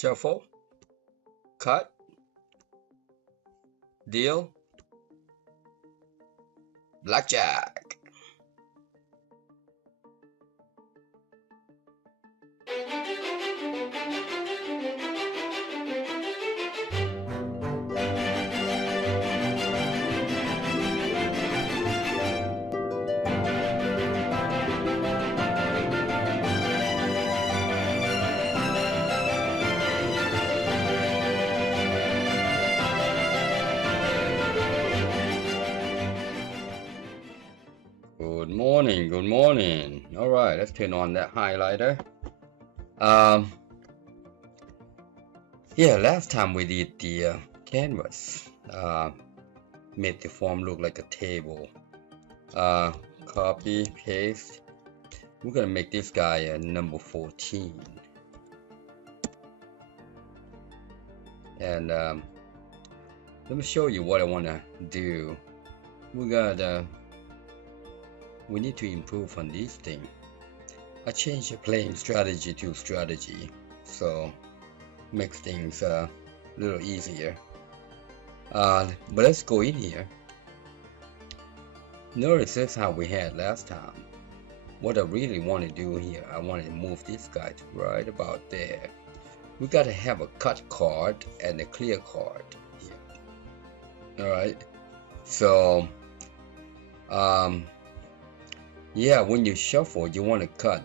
shuffle, cut, deal, blackjack. Good morning. All right, let's turn on that highlighter. Yeah, last time we did the canvas, made the form look like a table. Copy, paste. We're gonna make this guy number 14. And let me show you what I wanna do. We need to improve on this thing. I changed the playing strategy to strategy, so makes things a little easier. But let's go in here. Notice this how we had last time. What I really want to do here, I want to move this guy to right about there. We got to have a cut card and a clear card here. All right. So, yeah, when you shuffle, you want to cut.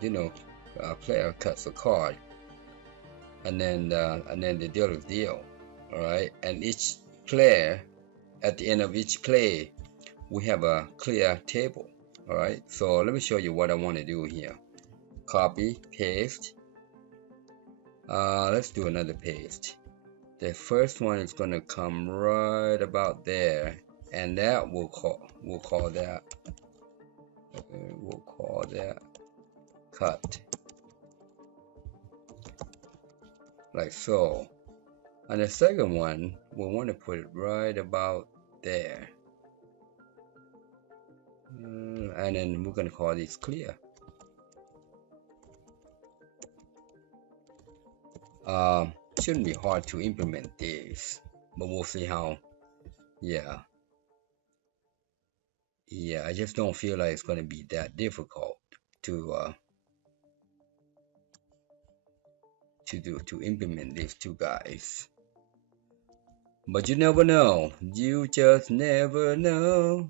Player cuts a card, and then the deal is deal. All right. And each player, at the end of each play, we have a clear table. All right. So let me show you what I want to do here. Copy, paste. Let's do another paste. The first one is gonna come right about there, and that we'll call that. We'll call that cut, like so. And the second one, we want to put it right about there, and then we're gonna call this clear. Shouldn't be hard to implement this, but we'll see how. Yeah, I just don't feel like it's going to be that difficult to implement these two guys. But you never know. You just never know.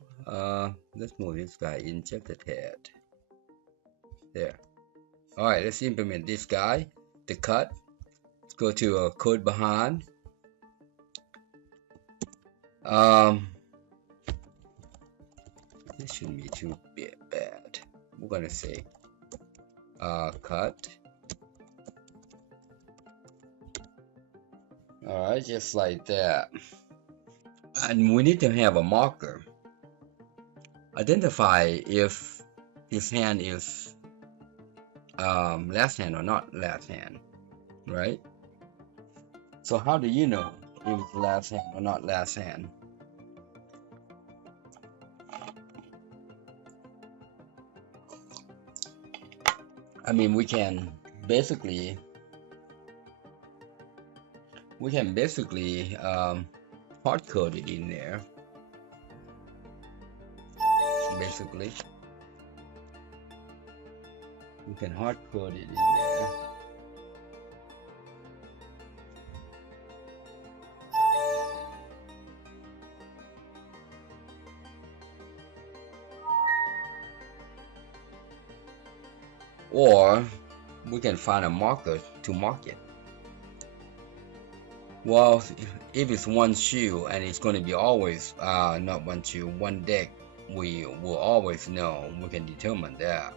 Let's move this guy in just a tad. There. All right, let's implement this guy. The cut. Let's go to code behind. This shouldn't be too bad. We're gonna say cut. All right, just like that. And we need to have a marker. Identify if his hand is last hand or not last hand, right? So how do you know if it's last hand or not last hand? I mean, we can basically hard code it in there. Basically, we can hard code it in there. Or we can find a marker to mark it. Well, if it's one shoe and it's going to be always not one shoe, one deck, we will always know. We can determine that.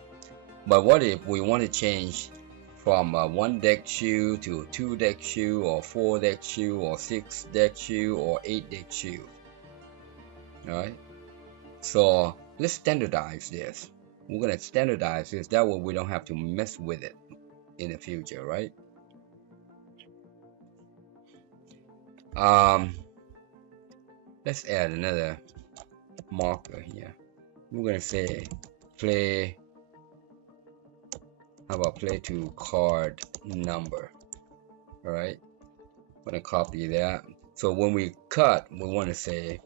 But what if we want to change from one deck shoe to two deck shoe, or four deck shoe, or six deck shoe, or 8 deck shoe? All right. So let's standardize this. We're gonna standardize this, that way we don't have to mess with it in the future, right? Let's add another marker here. We're gonna say play. How about play to card number? All right. gonna copy that. So when we cut, we want to say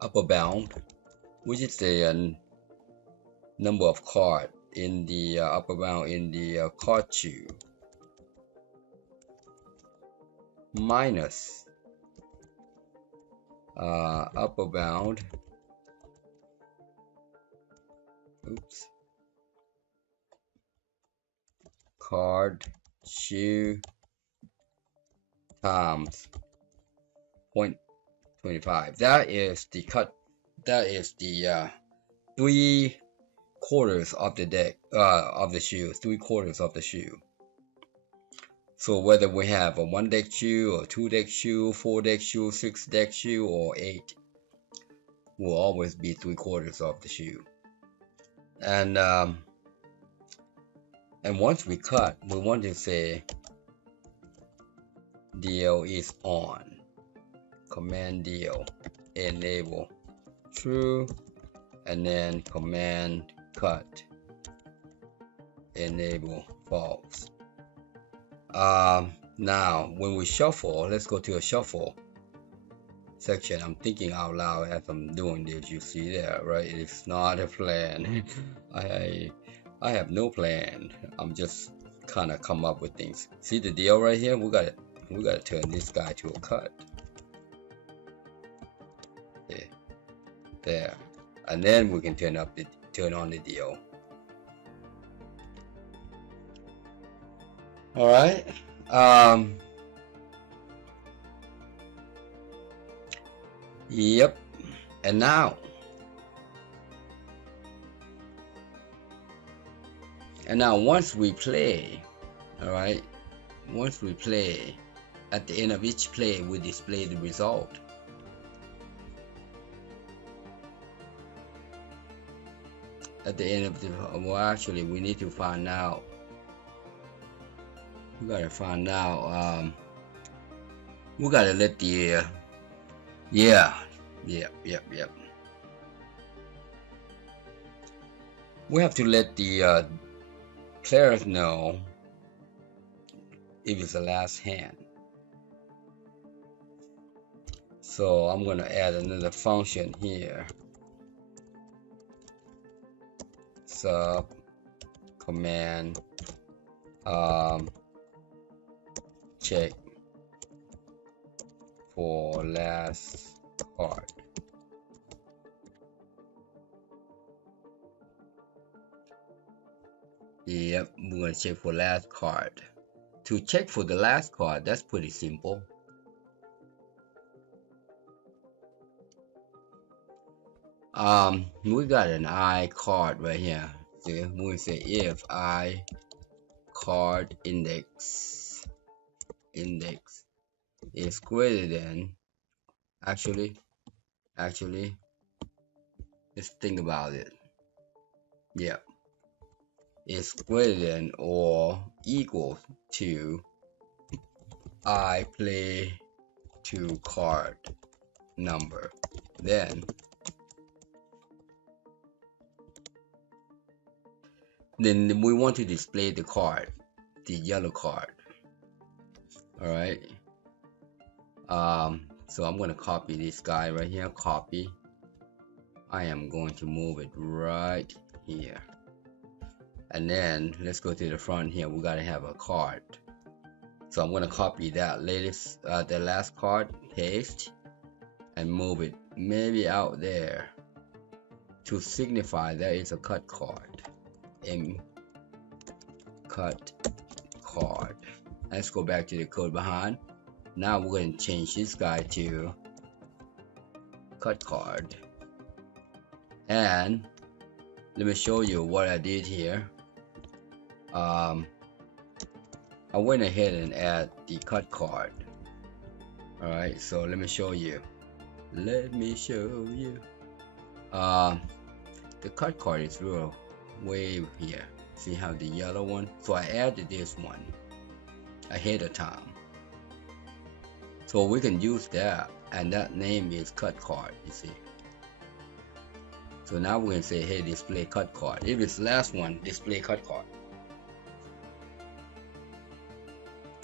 upper bound, which is the number of card in the upper bound in the card queue, minus upper bound, card queue times 0.25. That is the cut. That is the 3/4 of the deck of the shoe. 3/4 of the shoe. So whether we have a 1 deck shoe or 2 deck shoe, 4 deck shoe, 6 deck shoe, or 8, will always be 3/4 of the shoe. And once we cut, we want to say deal is on. Command deal enable true, and then command cut enable false. Now when we shuffle, let's go to a shuffle section. I'm thinking out loud as I'm doing this. You see there, right? It's not a plan. I have no plan. I'm just kind of come up with things. See the deal right here? We gotta turn this guy to a cut. There, and then we can turn on the deal. All right. Yep. And now once we play, all right, once we play, at the end of each play we display the result. At the end of the, well, actually we need to find out, we gotta find out, we gotta let the yep. We have to let the players know if it's the last hand. So I'm gonna add another function here. Sub command check for last card. Yep, we're gonna check for last card. To check for the last card, that's pretty simple. We got an I card right here. See, we say if I card index is greater than, actually let's think about it. Yeah, it's greater than or equal to I play to card number, then we want to display the card, the yellow card. All right. So I'm going to copy this guy right here. Copy. I am going to move it right here, and then let's go to the front here. We got to have a card, so I'm going to copy that latest the last card, paste, and move it maybe out there to signify that it's a cut card. Cut card. Let's go back to the code behind. Now we're going to change this guy to cut card, and let me show you what I did here. I went ahead and add the cut card. All right, so let me show you. The cut card is real way here. See how the yellow one? So I added this one ahead of time, so we can use that, and that name is cut card. You see. So now we're gonna say, hey, display cut card. If it's the last one, display cut card.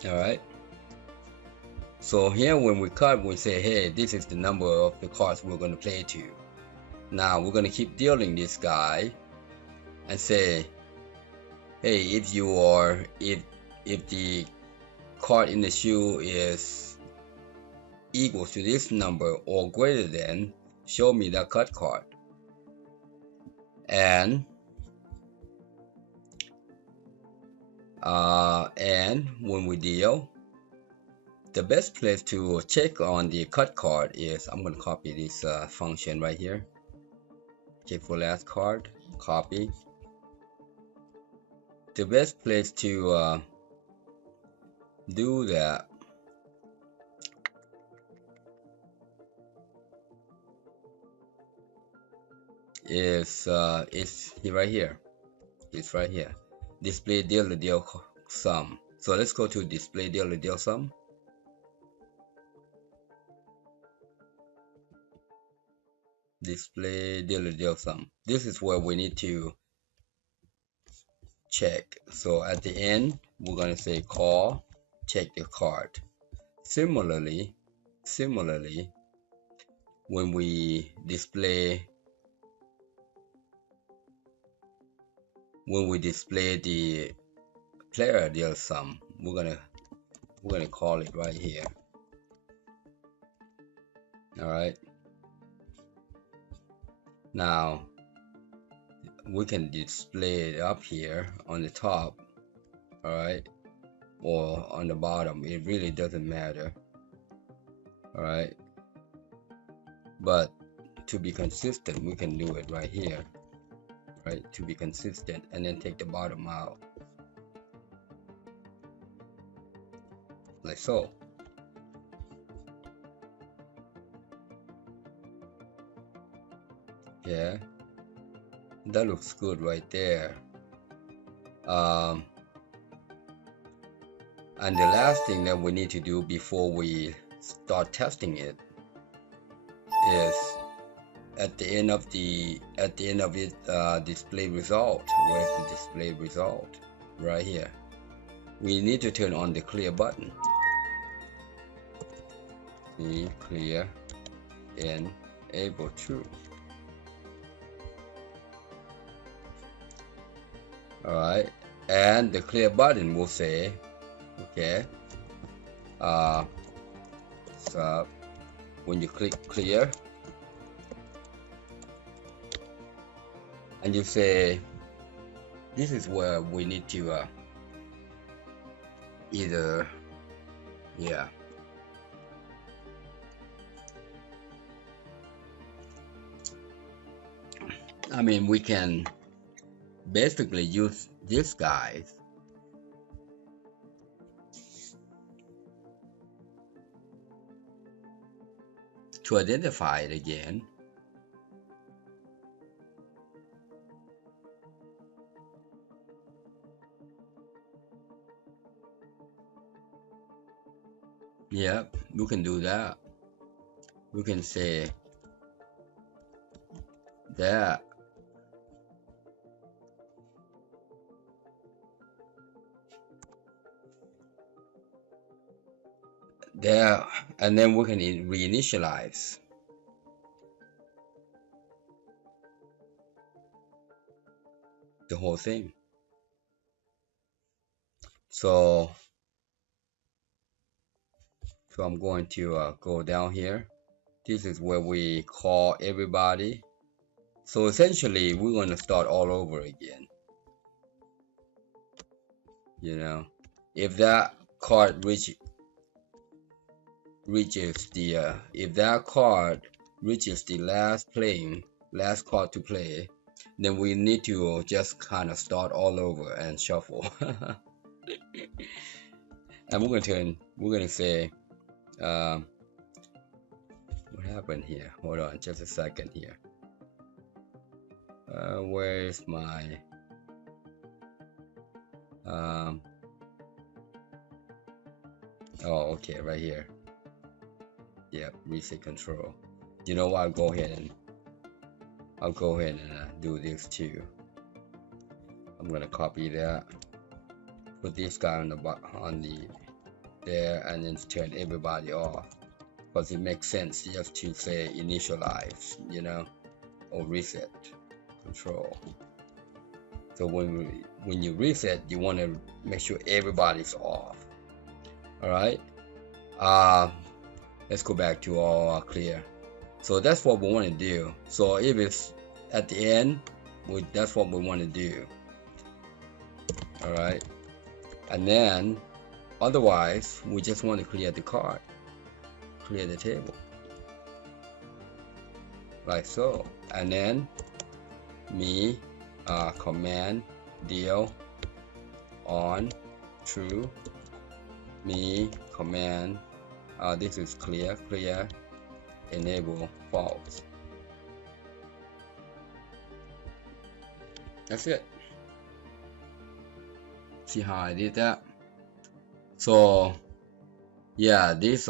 All right. So here when we cut, we say, hey, this is the number of the cards we're going to play to. Now we're going to keep dealing this guy and say, hey, if the card in the shoe is equal to this number or greater than, show me that cut card. And when we deal, the best place to check on the cut card is, I'm going to copy this function right here. Check for last card, copy. The best place to do that is right here. It's right here. Display deal sum. So let's go to display deal sum. Display deal sum. This is where we need to check. So at the end, we're going to say call check the card. Similarly, when we display the player deal sum, we're gonna call it right here. All right. Now we can display it up here on the top, all right, or on the bottom. It really doesn't matter. All right. But to be consistent, we can do it right here. Right, to be consistent, and then take the bottom out like so. Yeah, that looks good right there. And the last thing that we need to do before we start testing it is at the end of it, display result. Where's the display result? Right here. We need to turn on the clear button. See, clear, enable true. All right, and the clear button will say, okay, so when you click clear, and you say, this is where we need to either, yeah, I mean, we can basically use this guy to identify it again. Yeah, we can do that. We can say that there, and then we can reinitialize. The whole thing. So I'm going to go down here. This is where we call everybody. So essentially, we're going to start all over again. You know, if that card reaches the if that card reaches the last card to play, then we need to just kind of start all over and shuffle. And we're going to say, what happened here? Hold on just a second here. Where's my oh, okay, right here. Yep, reset control. You know what? I'll go ahead and do this too. I'm gonna copy that. Put this guy on the there and then turn everybody off, because it makes sense just to say initialize, you know, or reset control. So when you reset, you want to make sure everybody's off. All right. Let's go back to all clear. So that's what we want to do. So if it's at the end, that's what we want to do. All right. And then otherwise, we just want to clear the card, clear the table, like so. And then me command deal on true, me command this is clear enable false. That's it. See how I did that? So yeah, these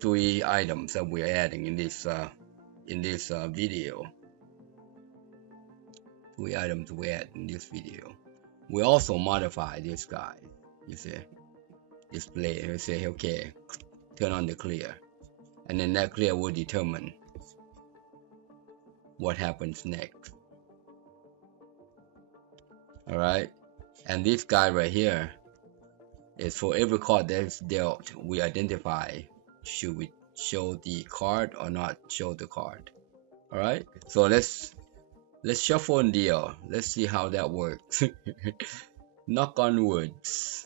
three items that we're adding in this video. 3 items we add in this video. We also modify this guy. You see, display. You say okay, turn on the clear, and then that clear will determine what happens next. All right, and this guy right here is for every card that's dealt, we identify should we show the card or not show the card. All right, so let's shuffle and deal. Let's see how that works. Knock on woods.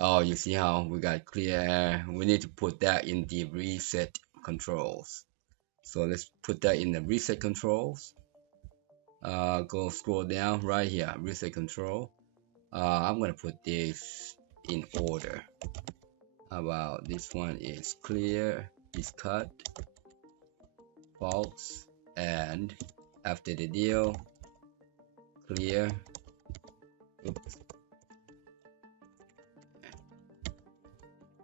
Oh, you see how we got clear. We need to put that in the reset controls. So let's put that in the reset controls. Go scroll down right here, reset control. I'm gonna put this in order. How about this one is clear, is cut, false, and after the deal, clear, oops,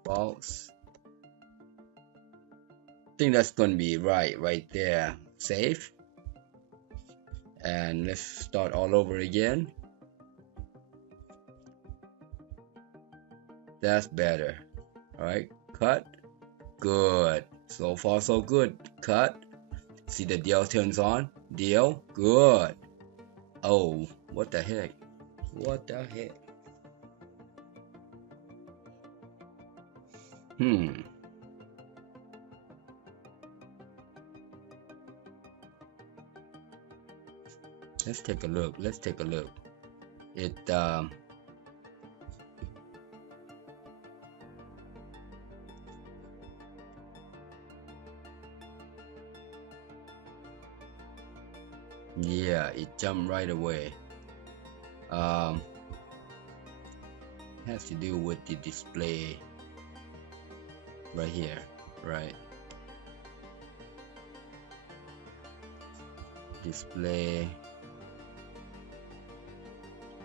false. I think that's gonna be right there. Save, and let's start all over again. That's better. All right, cut, good. So far so good. Cut, see the deal turns on. Deal, good. Oh, what the heck? What the heck? Let's take a look. Let's take a look. It yeah, it jumped right away. Has to do with the display right here, right? Display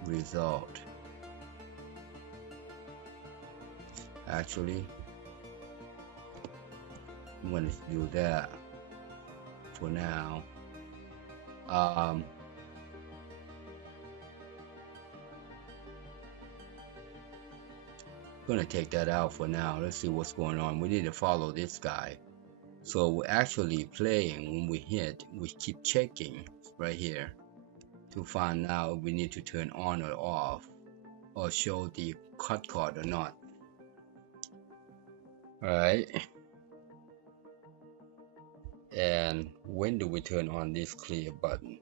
result. Actually, I'm going to do that for now. Gonna take that out for now. Let's see what's going on. We need to follow this guy. So we're actually playing. When we hit, we keep checking right here to find out if we need to turn on or off, or show the cut card or not. All right. And when do we turn on this clear button?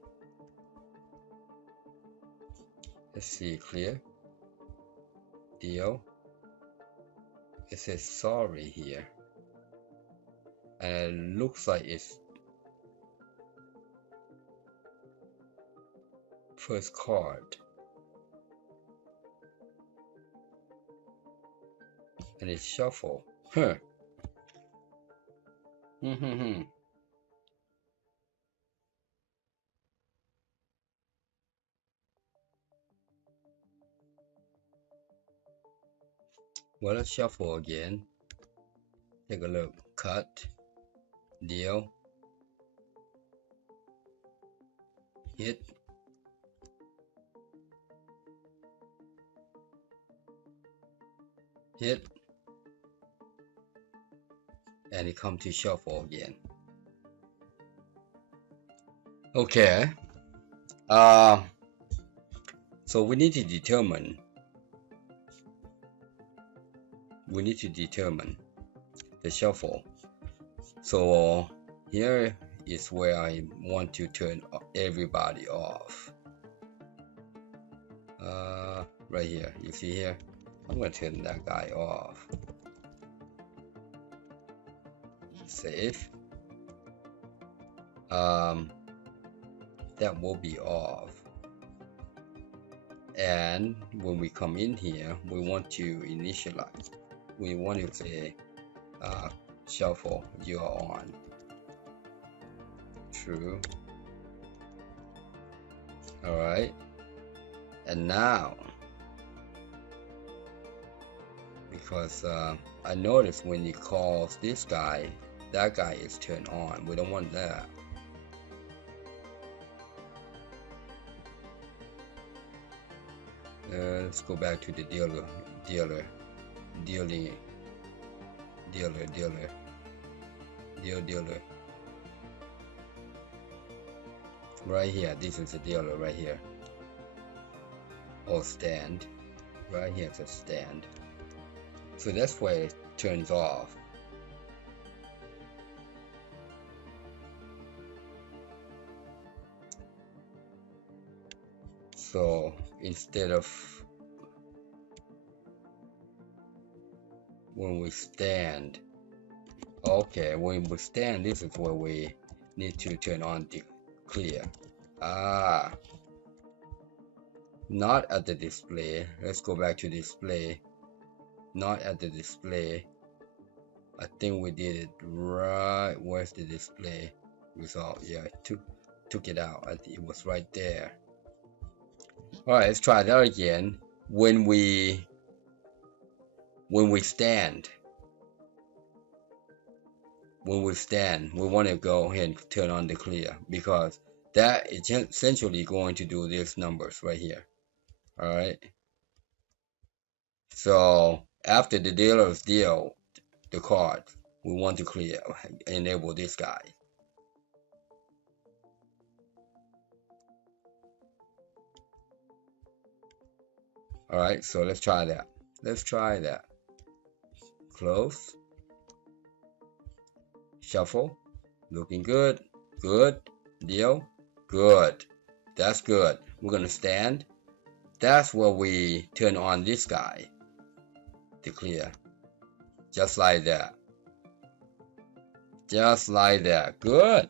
Let's see, clear, deal. It says sorry here, and it looks like it's first card, and it's shuffle. Huh. Well, let's shuffle again. Take a look. Cut, deal, hit, hit, and it come to shuffle again. Okay. So we need to determine the shuffle. So here is where I want to turn everybody off. Right here, you see here, I'm going to turn that guy off. Save. That will be off. And when we come in here, we want to initialize. We want to say shuffle, you are on. True. Alright. And now, because I noticed when it calls this guy, that guy is turned on. We don't want that. Let's go back to the dealer. Right here, this is the dealer right here. Or stand. Right here is a stand. So that's where it turns off. So instead of when we stand, okay, when we stand, this is where we need to turn on the clear. Not at the display. Let's go back to display. Not at the display. I think we did it right. Where's the display result? Yeah, I took it out. I think it was right there. Alright, let's try that again. When we stand, we want to go ahead and turn on the clear, because that is essentially going to do these numbers right here. Alright. So after the dealers deal the card, we want to clear, enable this guy. Alright, so let's try that. Close. Shuffle. Looking good. Good. Deal. Good. That's good. We're gonna stand. That's where we turn on this guy to clear. Just like that. Good.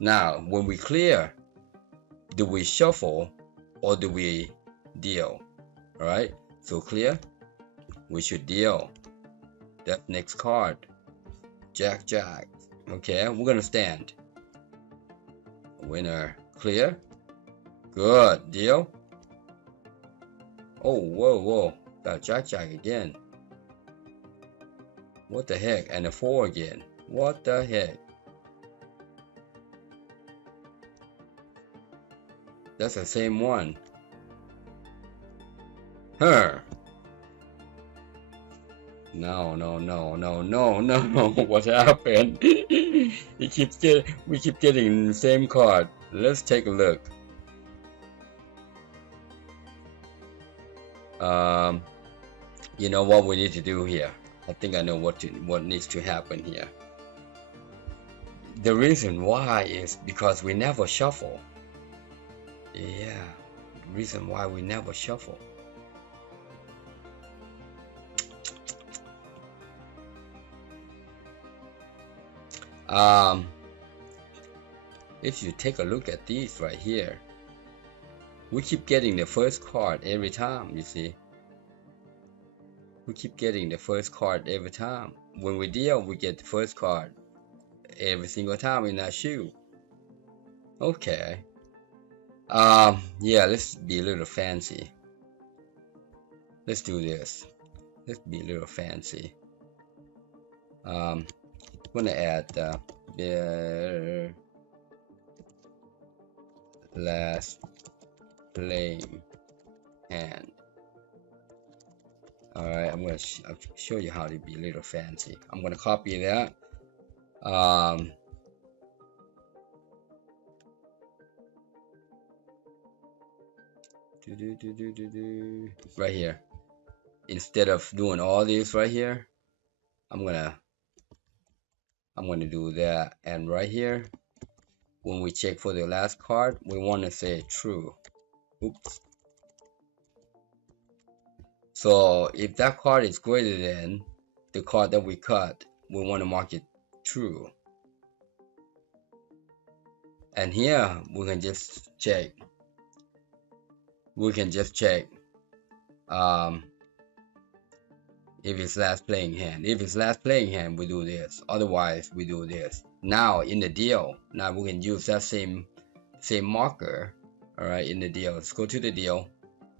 Now, when we clear, do we shuffle or do we deal? Alright, so clear, we should deal. That next card, Jack. Okay, we're gonna stand. Winner, clear. Good, deal. Oh, whoa, got Jack again. What the heck? And a 4 again. What the heck? That's the same one. Huh. No. What happened? we keep getting the same card. Let's take a look. You know what we need to do here? I think I know what needs to happen here. The reason why is because we never shuffle. Yeah, the reason why we never shuffle. If you take a look at these right here, we keep getting the first card every time, you see. We keep getting the first card every time. When we deal, we get the first card every single time in that shoe. Okay. Yeah, let's be a little fancy. Let's do this. Let's be a little fancy. I'm gonna add the last playing hand. Alright, I'll show you how to be a little fancy. I'm gonna copy that. Right here. Instead of doing all this right here, I'm gonna do that. And right here, when we check for the last card, we want to say true. Oops. So if that card is greater than the card that we cut, we want to mark it true. And here we can just check. We can just check if it's last playing hand. If it's last playing hand, we do this. Otherwise, we do this. Now in the deal, now we can use that same marker. All right, in the deal, let's go to the deal.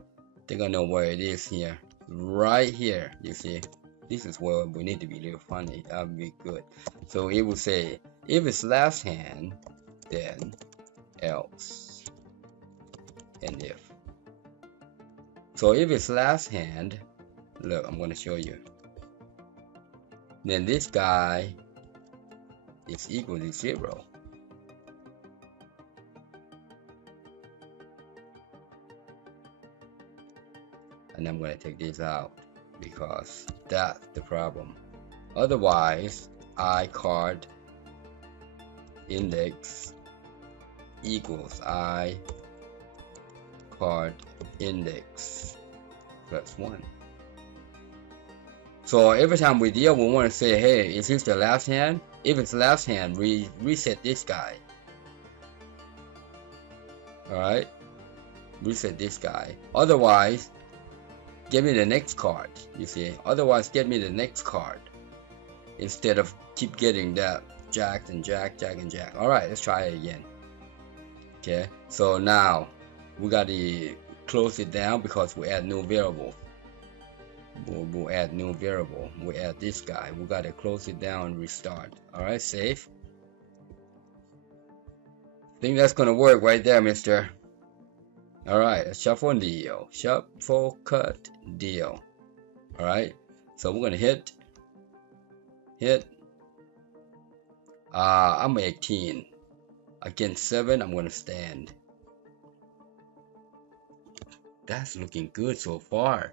I think I know where it is here. Right here, you see. This is where we need to be a little funny. That would be good. So it will say, if it's last hand, then else, and if. So if it's last hand, look, I'm going to show you. Then this guy is equal to 0. And I'm going to take this out because that's the problem. Otherwise, I card index equals I card index plus 1. So every time we deal, we want to say, hey, is this the last hand? If it's last hand, we reset this guy. Alright? Reset this guy. Otherwise, give me the next card. You see? Otherwise, get me the next card. Instead of keep getting that jack and jack, jack and jack. Alright, let's try it again. Okay, so now we got to close it down because we add new variable. We'll add new variable. We add this guy. We got to close it down and restart. Alright, save. Think that's gonna work right there, mister. Alright, shuffle deal. Shuffle cut deal. Alright, so we're gonna hit. I'm 18. Against 7, I'm gonna stand. That's looking good so far.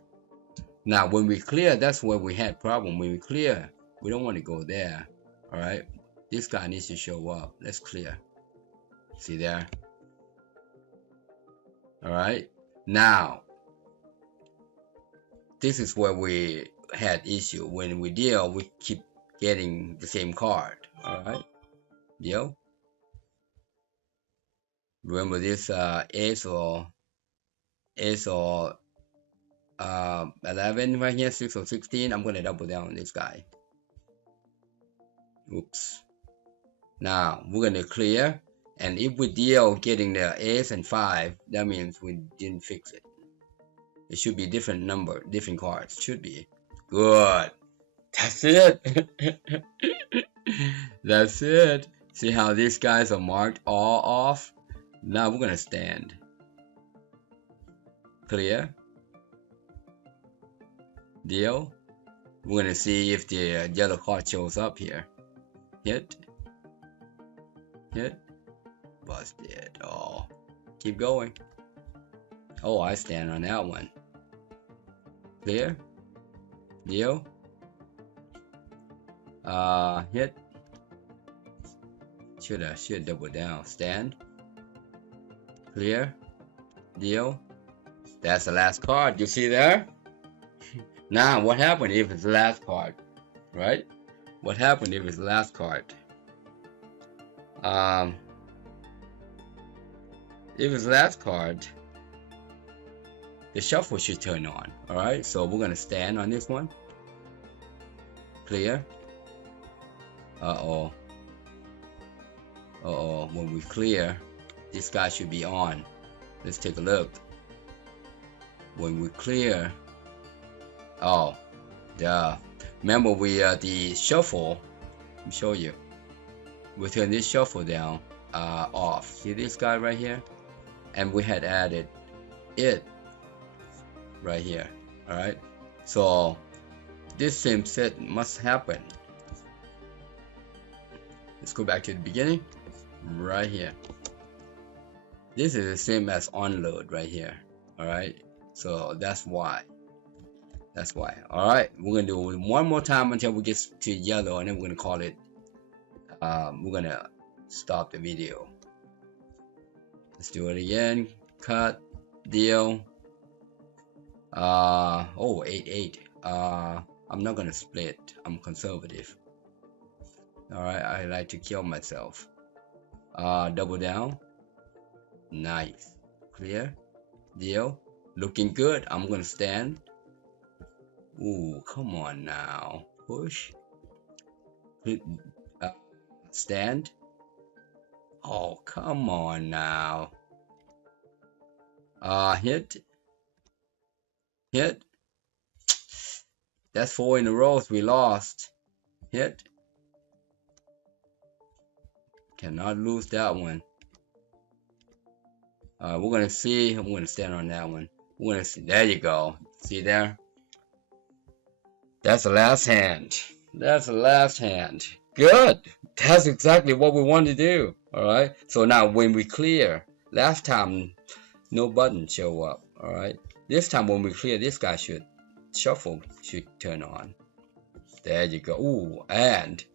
Now when we clear, that's where we had problem. When we clear, we don't want to go there. Alright, this guy needs to show up. Let's clear. See there? Alright, now this is where we had issue. When we deal, we keep getting the same card. Alright, deal. Remember this ace or 11 right here, 6 or 16. I'm gonna double down on this guy. Oops. Now we're gonna clear, and if we deal getting the ace and 5, that means we didn't fix it. It should be different number, different cards. Should be good. That's it. That's it. See how these guys are marked all off? Now we're gonna stand. Clear. Deal. We're gonna see if the yellow card shows up here. Hit. Busted. Oh, keep going. Oh, I stand on that one. Clear. Deal. Hit. Should double down. Stand. Clear. Deal. That's the last card. You see there? Now, what happened if it's the last card? Right? What happened if it's the last card? If it's the last card, the shuffle should turn on. Alright, so we're gonna stand on this one. Clear. Uh-oh. When we clear, this guy should be on. Let's take a look. When we clear, oh, remember we the shuffle. Let me show you. We turn this shuffle down off. See this guy right here, and we had added it right here. All right, So this same set must happen. Let's go back to the beginning, right here. This is the same as onload right here. All right, so that's why. All right, we're gonna do it one more time until we get to yellow, and then we're gonna call it. We're gonna stop the video. Let's do it again. Cut, deal. 8. I'm not gonna split. I'm conservative. All right, I like to kill myself. Double down. Nice. Clear. Deal. Looking good. I'm gonna stand. Ooh, come on now. Push. Stand. Oh, come on now. Hit. That's 4 in a row. We lost. Hit. Cannot lose that one. We're gonna see. I'm gonna stand on that one. We're gonna see. There you go. See there? That's the last hand. Good. That's exactly what we want to do. All right. So now when we clear, last time no button show up. All right. This time when we clear, this guy should shuffle should turn on. There you go. Ooh, and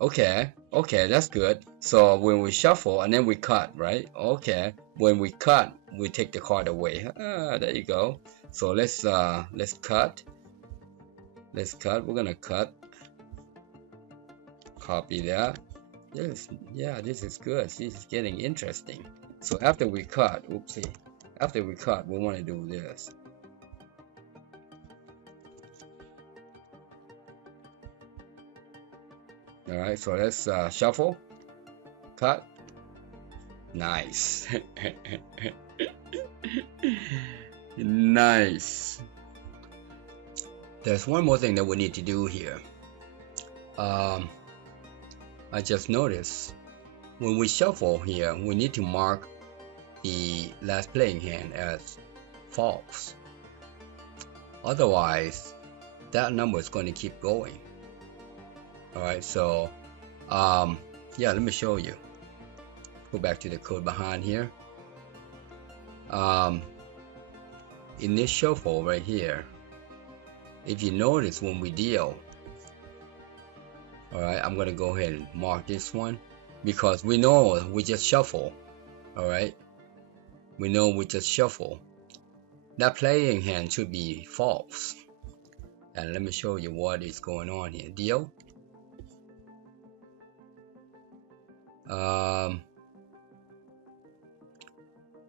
okay, that's good. So when we shuffle and then we cut, right? Okay. When we cut, we take the card away. There you go. So let's cut. We're gonna cut. Copy that. Yes, yeah, this is good. This is getting interesting. So after we cut, after we cut, we want to do this. All right, so let's shuffle, cut. Nice. Nice. There's one more thing that we need to do here. I just noticed when we shuffle here, we need to mark the last playing hand as false. Otherwise, that number is going to keep going. All right, so yeah, let me show you. Go back to the code behind here. In this shuffle right here, if you notice when we deal, all right, I'm gonna go ahead and mark this one because we know we just shuffle. All right, we know we just shuffle. That playing hand should be false. And let me show you what is going on here. Deal.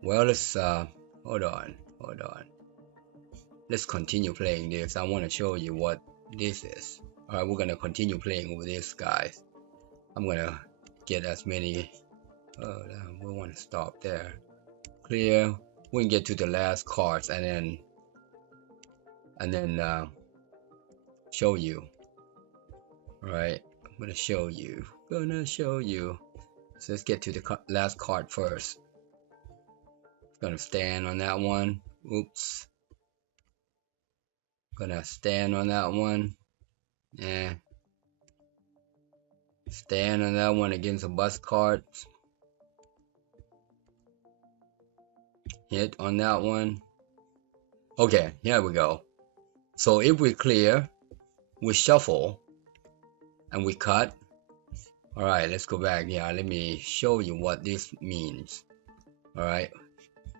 Well, let's hold on. Let's continue playing this. I want to show you what this is. All right, we're gonna continue playing with this, guys. I'm gonna get as many. We want to stop there. Clear. We can get to the last cards and then show you. All right, I'm gonna show you. So let's get to the last card first. Gonna stand on that one. Oops. Gonna stand on that one. Yeah. Stand on that one against a bust card. Hit on that one. Okay, here we go. So if we clear, we shuffle, and we cut. Alright, let's go back here. Let me show you what this means. Alright.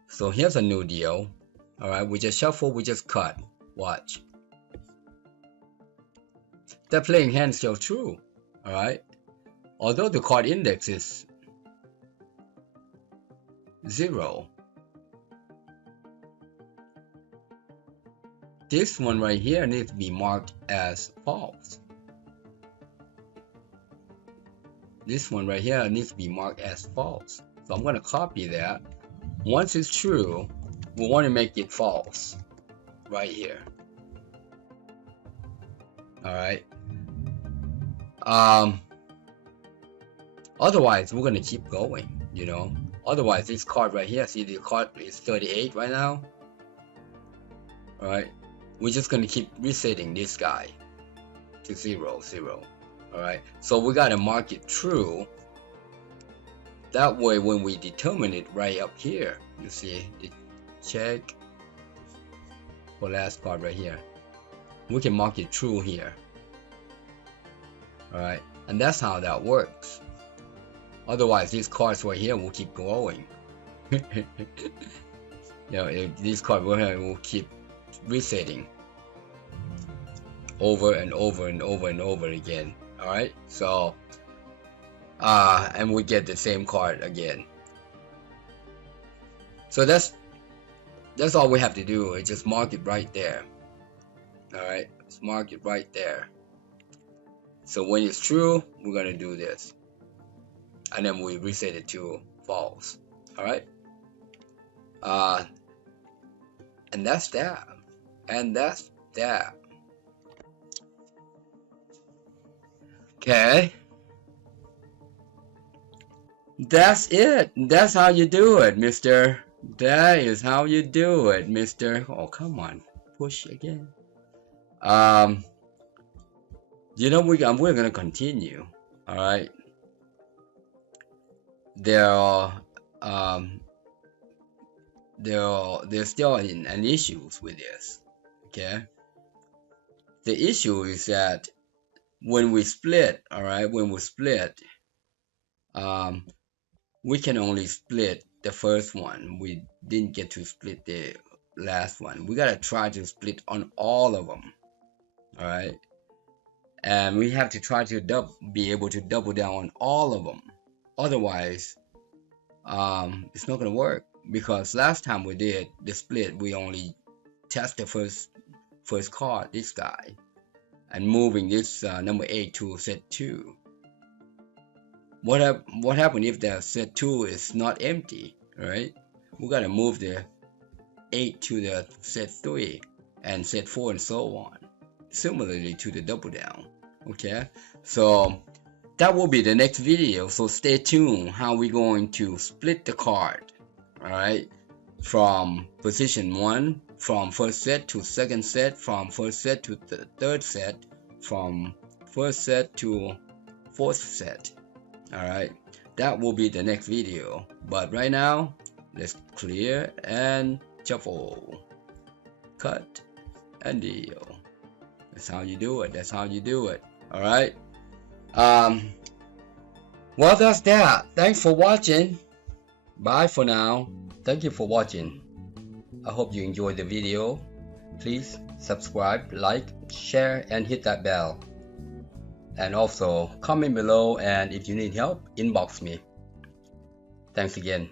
So here's a new deal. Alright, we just shuffle, we just cut. Watch. That playing hand is still true. Alright. Although the card index is 0. This one right here needs to be marked as false. This one right here needs to be marked as false. So I'm going to copy that. Once it's true, we want to make it false right here. Alright. Otherwise, we're going to keep going, you know. Otherwise, this card right here, see the card is 38 right now. Alright, we're just gonna keep resetting this guy to 0, 0. Alright, so we gotta mark it true. That way, when we determine it right up here, you see the check for last card right here, we can mark it true here. Alright, and that's how that works. Otherwise, these cards right here will keep going. These cards right here will keep resetting over and over and over and over again. Alright, so and we get the same card again. So that's all we have to do, is just mark it right there. Alright, let's mark it right there. So when it's true, we're gonna do this, and then we reset it to false. Alright, and that's that, and that's that. Okay, that's it. That's how you do it, mister. That is how you do it, mister. Oh, come on, push again. We're gonna continue. All right, there's still an issues with this. Okay, the issue is that when we split, all right, we can only split the first one. We didn't get to split the last one. We gotta try to split on all of them. All right, and we have to try to be able to double down on all of them. Otherwise, it's not gonna work, because last time we did the split, we only test the first card, this guy, and moving this number 8 to set 2. What happened if the set 2 is not empty, right? We gotta move the 8 to the set 3 and set 4 and so on, similarly to the double down. Okay, so that will be the next video, so stay tuned how we're going to split the card. All right, from position 1, from first set to second set, from first set to the third set, from first set to fourth set. All right, that will be the next video, but right now let's clear and shuffle, cut and deal. That's how you do it. That's how you do it. All right, well, that's that. Thanks for watching. Bye for now. Thank you for watching. I hope you enjoyed the video. Please subscribe, like, share, and hit that bell. And also comment below, and if you need help, inbox me. Thanks again.